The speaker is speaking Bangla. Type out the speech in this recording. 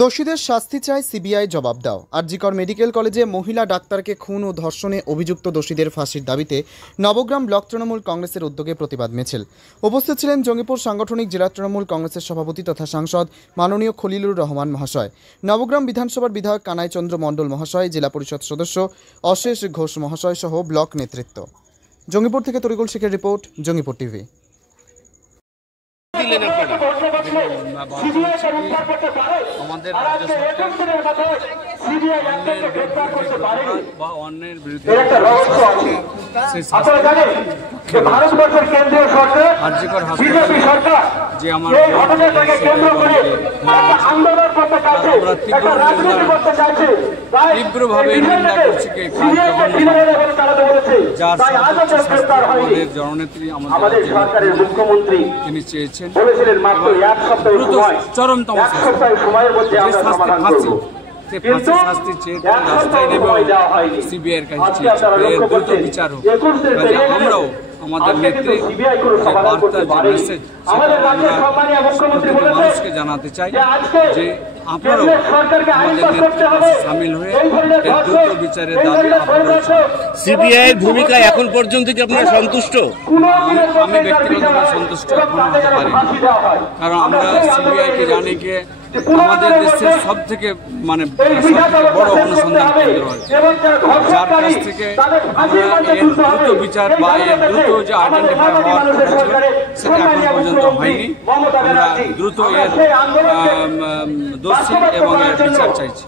দোষীদের শাস্তি চায় সিবিআই, জবাব দাও। আরজিকর মেডিকেল কলেজে মহিলা ডাক্তারকে খুন ও ধর্ষণে অভিযুক্ত দোষীদের ফাঁসির দাবিতে নবগ্রাম ব্লক তৃণমূল কংগ্রেসের উদ্যোগে প্রতিবাদ মিছিল। উপস্থিত ছিলেন জঙ্গিপুর সাংগঠনিক জেলা তৃণমূল কংগ্রেসের সভাপতি তথা সাংসদ মাননীয় খলিলুর রহমান মহাশয়, নবগ্রাম বিধানসভার বিধায়ক কানাই চন্দ্র মণ্ডল মহাশয়, জেলা পরিষদ সদস্য অশেষ ঘোষ মহাশয় সহ ব্লক নেতৃত্ব। জঙ্গিপুর থেকে তরিকুল শেখের রিপোর্ট, জঙ্গিপুর টিভি। আমাদের রাজ্য বা অন্যের বিরুদ্ধে আরজিকর হাসপাতালে যে আমার তীব্রভাবে নিন্দা করছি যার আমাদের জননেত্রী আমাদের মুখ্যমন্ত্রী তিনি চেয়েছেন চরমতম শাস্তি চেয়ে রাস্তায় নেমে সিবিআইয়ের কাছে দ্রুত বিচার হোক। আমরাও আমাদের নেত্রী বার্তা যে মেসেজ মানুষকে জানাতে চাই যে আপনারাও আমাদের নেতৃত্বে সামিল হয়ে দ্রুত বিচারের দাবি। সিবিআইয়ের ভূমিকা এখন পর্যন্ত কি আপনারা সন্তুষ্ট? আমি ব্যক্তিগতভাবে সন্তুষ্ট এখনো হতে পারি, কারণ আমরা সিবিআইকে জানি যে আমাদের দেশের সব থেকে বড় অনুসন্ধান কেন্দ্র হয়েছে, যার কাছ থেকে আমরা এর দ্রুত বিচার বা এর দ্রুত যে আইডেন্টিফাই হওয়ার সেটা এখন পর্যন্ত হয়নি। আমরা দ্রুত এর দোষী এবং এর বিচার চাইছি।